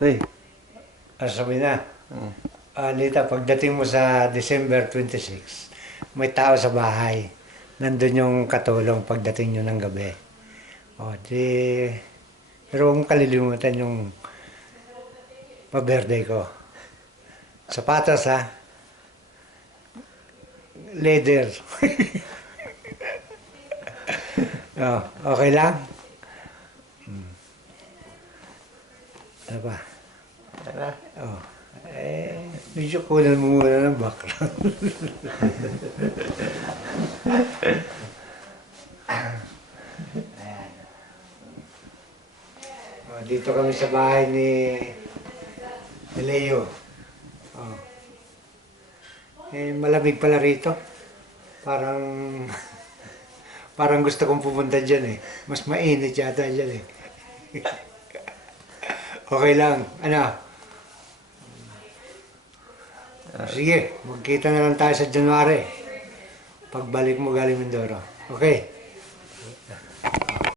Tay. Sabi na, Mm. Lita, pagdating mo sa December 26, may tao sa bahay. Nandun yung katulong pagdating nyo ng gabi. O, pero huwag mong kalilimutan yung pa-birthday ko. Sapatos ha, leather. Okay lang? Ano ba? Tara. Oh, medyo kunan mo muna ng background. Ayan. Dito kami sa bahay ni Leo. Oh. Malamig pala rito. Parang parang gusto kong pumunta dyan eh. Mas mainit yata dyan eh. Okay lang. Ano? Sige, magkita na lang tayo sa January. Pagbalik mo galing Mindoro. Okay?